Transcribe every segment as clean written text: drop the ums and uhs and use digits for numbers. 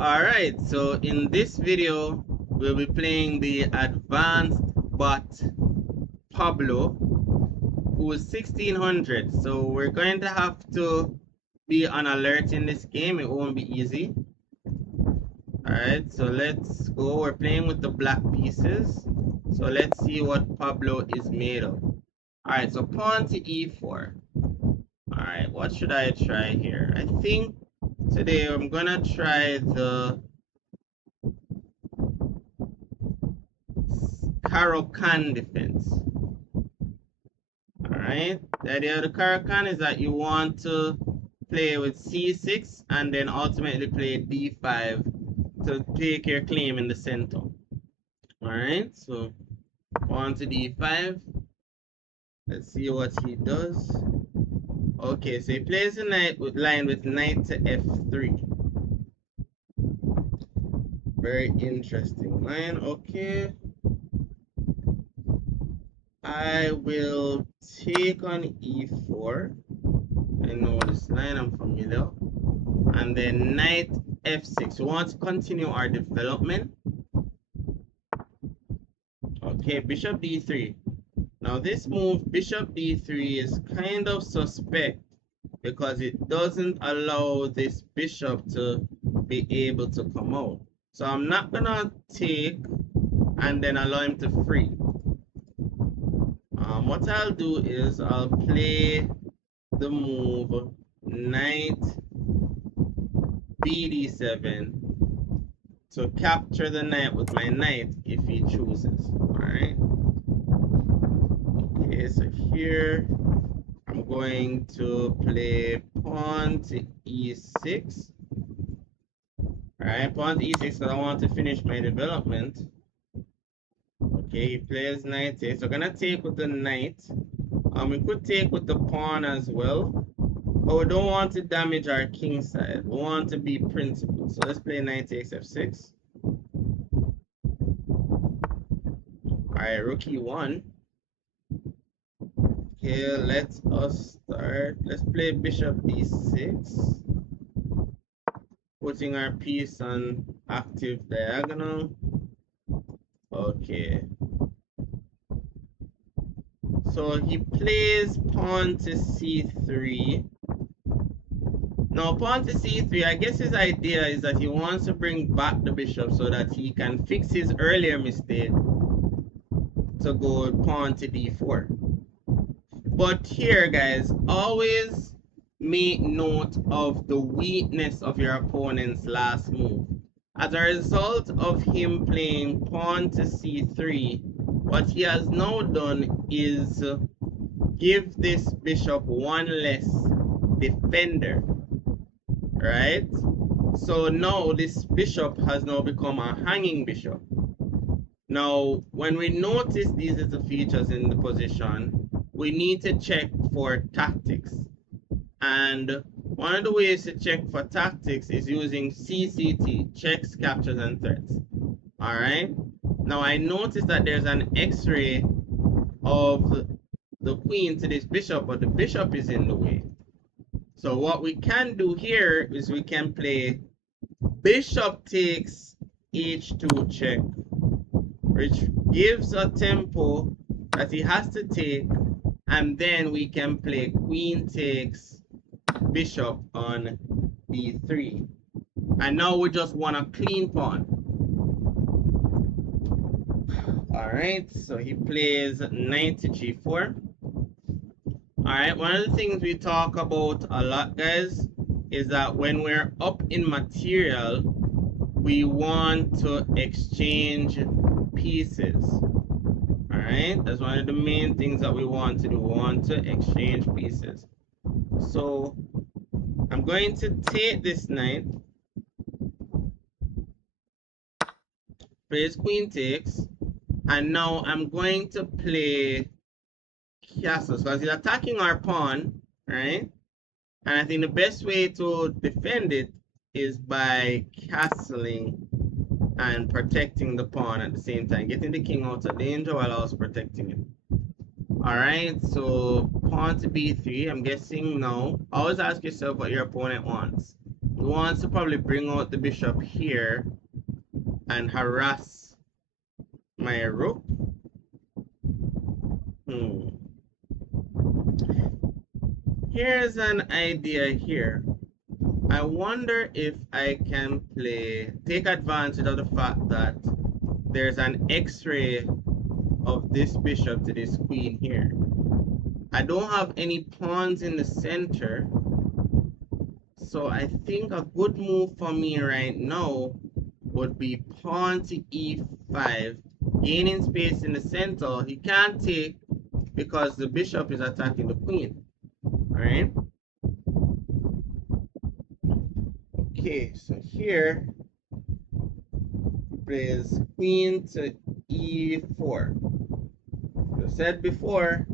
Alright, so in this video, we'll be playing the advanced bot Pablo, who is 1600. So we're going to have to be on alert in this game. It won't be easy. Alright, so let's go. We're playing with the black pieces. So let's see what Pablo is made of. Alright, so pawn to e4. Alright, what should I try here? I think today I'm gonna try the Caro-Kann defense. Alright, the idea of the Caro-Kann is that you want to play with c6 and then ultimately play d5 to take your claim in the center. Alright, so pawn to d5. Let's see what he does. Okay, so he plays the line with knight to f3. Very interesting line. Okay. I will take on e4. I know this line, I'm familiar. And then knight f6. We want to continue our development. Okay, bishop d3. Now this move, bishop d3, is kind of suspect because it doesn't allow this bishop to be able to come out. So I'm not gonna take and then allow him to free. What I'll do is I'll play the move knight bd7 to capture the knight with my knight if he chooses. Alright. Okay, so here I'm going to play pawn to e6. Alright, pawn to e6 because I want to finish my development. Okay, he plays knight a. So I'm gonna take with the knight. We could take with the pawn as well, but we don't want to damage our king side. We want to be principled. So let's play knight takes f6. Alright, rook e1. Okay, let us start. Let's play bishop d6. Putting our piece on active diagonal. Okay. So he plays pawn to c3. Now, pawn to c3, I guess his idea is that he wants to bring back the bishop so that he can fix his earlier mistake to go pawn to d4. But here, guys, always make note of the weakness of your opponent's last move. As a result of him playing pawn to c3, what he has now done is give this bishop one less defender, right? So now this bishop has now become a hanging bishop. Now, when we notice these little features in the position, we need to check for tactics. And one of the ways to check for tactics is using CCT, checks, captures, and threats. All right. Now I notice that there's an X-ray of the queen to this bishop, but the bishop is in the way. So what we can do here is we can play bishop takes h2 check, which gives a tempo that he has to take, and then we can play queen takes bishop on d3. And now we just want a clean pawn. Alright, so he plays knight to g4. Alright, one of the things we talk about a lot, guys, is that when we're up in material, we want to exchange pieces. Alright, that's one of the main things that we want to do. We want to exchange pieces. So I'm going to take this knight, plays queen takes, and now I'm going to play castles because he's attacking our pawn, right? And I think the best way to defend it is by castling and protecting the pawn at the same time, getting the king out of danger while also protecting it. Alright, so pawn to b3, I'm guessing no. Always ask yourself what your opponent wants. he wants to probably bring out the bishop here and harass my rook. Here's an idea here. I wonder if I can take advantage of the fact that there's an x-ray of this bishop to this queen here. I don't have any pawns in the center, so I think a good move for me right now would be pawn to e5, gaining space in the center. He can't take because the bishop is attacking the queen, right? Okay, so here plays queen to e4. As I said before,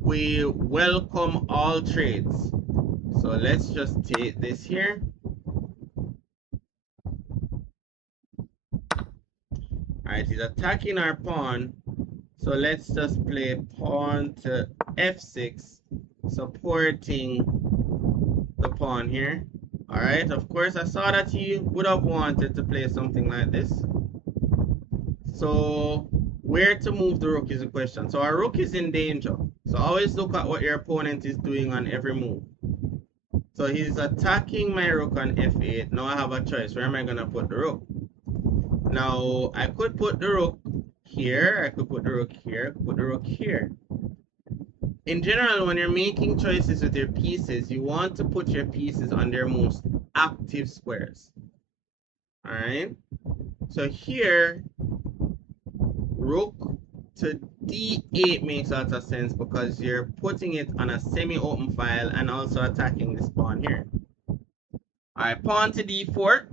we welcome all trades. So let's just take this here. Alright, he's attacking our pawn. So let's just play pawn to f6, supporting the pawn here. Alright, of course I saw that he would have wanted to play something like this. So where to move the rook is the question. So our rook is in danger. So always look at what your opponent is doing on every move. So he's attacking my rook on f8. Now I have a choice. Where am I going to put the rook? Now I could put the rook here. I could put the rook here. Put the rook here. In general, when you're making choices with your pieces, you want to put your pieces on their most active squares. Alright? So here, rook to d8 makes a lot of sense because you're putting it on a semi-open file and also attacking this pawn here. Alright, pawn to d4.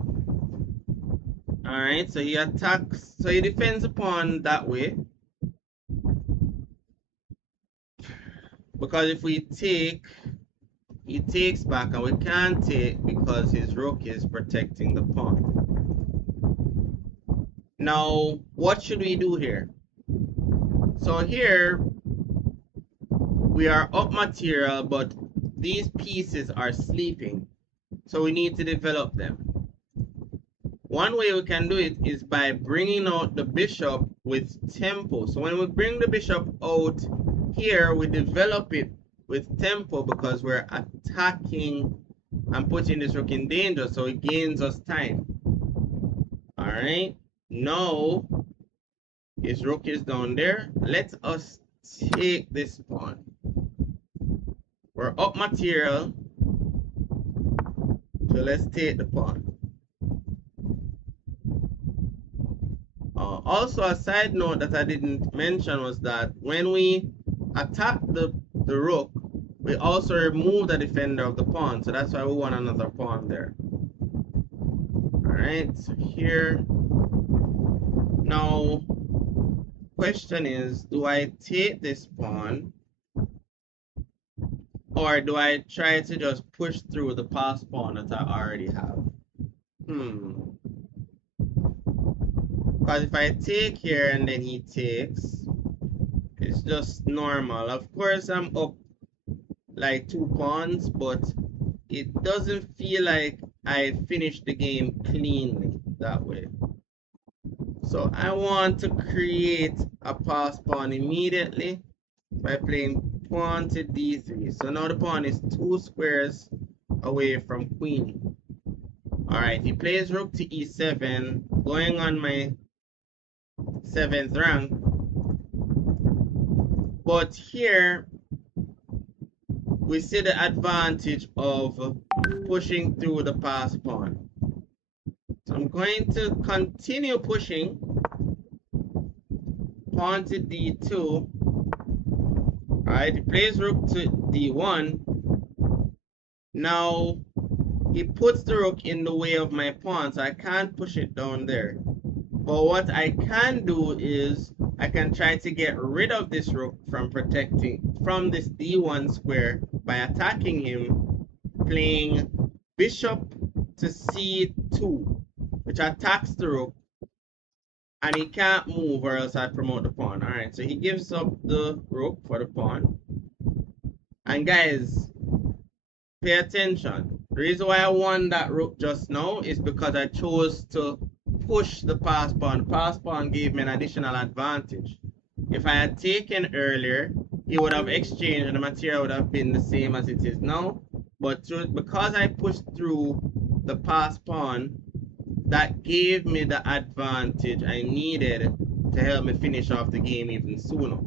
Alright, so he attacks, so he defends the pawn that way. Because if we take, he takes back, and we can't take because his rook is protecting the pawn. Now, what should we do here? So here, we are up material, but these pieces are sleeping. So we need to develop them. One way we can do it is by bringing out the bishop with tempo. So when we bring the bishop out here, we develop it with tempo because we're attacking and putting this rook in danger, so it gains us time. Alright, now his rook is down there. Let us take this pawn. We're up material, so let's take the pawn. Also, a side note that I didn't mention was that when we attack the rook, we also remove the defender of the pawn. So that's why we want another pawn there. Alright, so here. Now, question is, do I take this pawn? Or do I try to just push through the passed pawn that I already have? Because if I take here and then he takes, it's just normal. Of course, I'm up like 2 pawns, but it doesn't feel like I finished the game cleanly that way. So I want to create a pass pawn immediately by playing pawn to d3. So now the pawn is 2 squares away from queen. Alright, he plays rook to e7, going on my 7th rank. But here we see the advantage of pushing through the pass pawn. So I'm going to continue pushing. Pawn to d2. Alright, he plays rook to d1. Now he puts the rook in the way of my pawn, so I can't push it down there. But what I can do is I can try to get rid of this rook from this d1 square by attacking him, playing bishop to c2, which attacks the rook, and he can't move or else I promote the pawn. Alright, so he gives up the rook for the pawn. And guys, pay attention. The reason why I won that rook just now is because I chose to push the pass pawn. The pass pawn gave me an additional advantage. If I had taken earlier, he would have exchanged and the material would have been the same as it is now. But because I pushed through the pass pawn, that gave me the advantage I needed to help me finish off the game even sooner.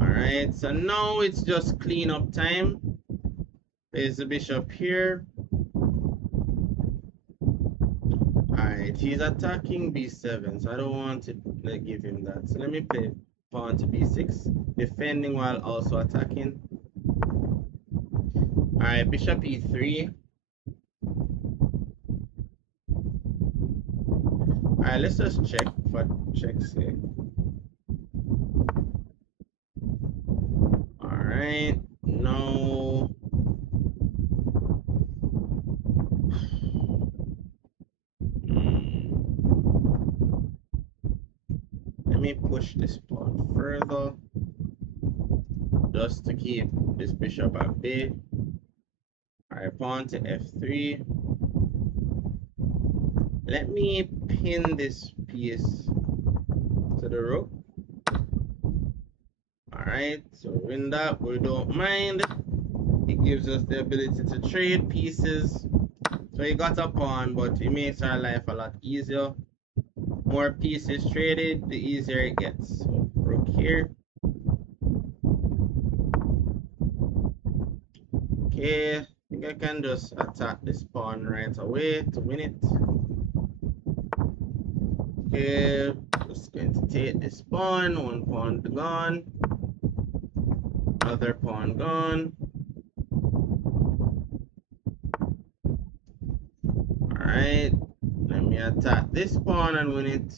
Alright, so now it's just cleanup time. There's the bishop here. Alright, he's attacking b7, so I don't want to give him that. So let me play pawn to b6, defending while also attacking. Alright, bishop e3. Alright, let's just check for check's sake. Alright, no. Let me push this pawn further, just to keep this bishop at bay. Alright, pawn to f3. Let me pin this piece to the rook. Alright, so in that we don't mind. It gives us the ability to trade pieces. So he got a pawn, but it makes our life a lot easier. More pieces traded, the easier it gets. So rook here. Okay, I think I can just attack this pawn right away to win it. Okay, just going to take this pawn. One pawn gone. Other pawn gone. Alright, let me attack this pawn and win it.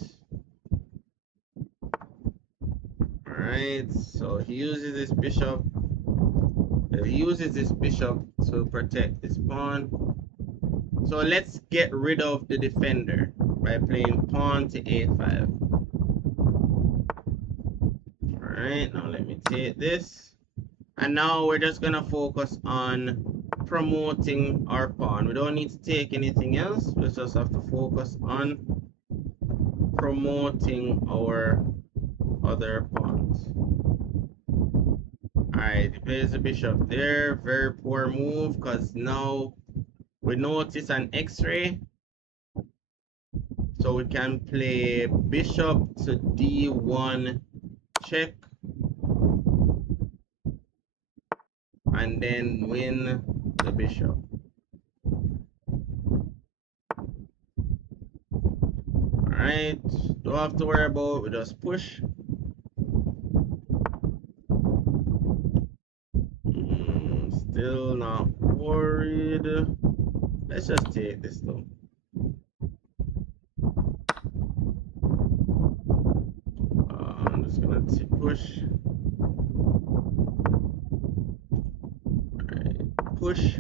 Alright, so he uses this bishop. He uses this bishop to protect this pawn. So let's get rid of the defender by playing pawn to a5. Alright, now let me take this. And now we're just gonna focus on promoting our pawn. We don't need to take anything else. We just have to focus on promoting our other pawns. Alright, he plays the bishop there. Very poor move, because now we notice an x-ray. So we can play bishop to d1 check. And then win the bishop. Alright, don't have to worry about it, we just push. Still not worried. Let's just take this though. I'm just gonna push. Alright, push.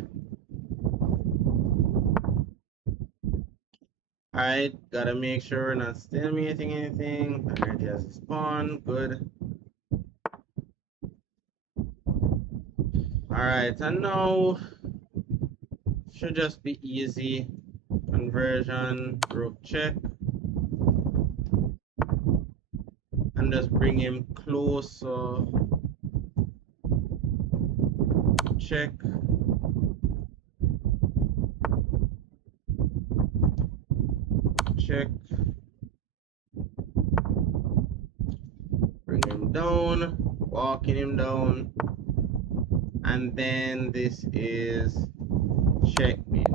Alright, gotta make sure we're not stalemating anything. Alright, he has his pawn, good. Alright, and now should just be easy. Conversion, rook check. And just bring him closer. Check. Check. Bring him down, walking him down. And then this is checkmate.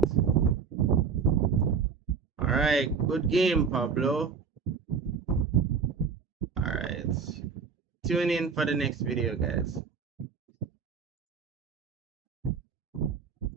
Alright, good game, Pablo. Alright, tune in for the next video, guys.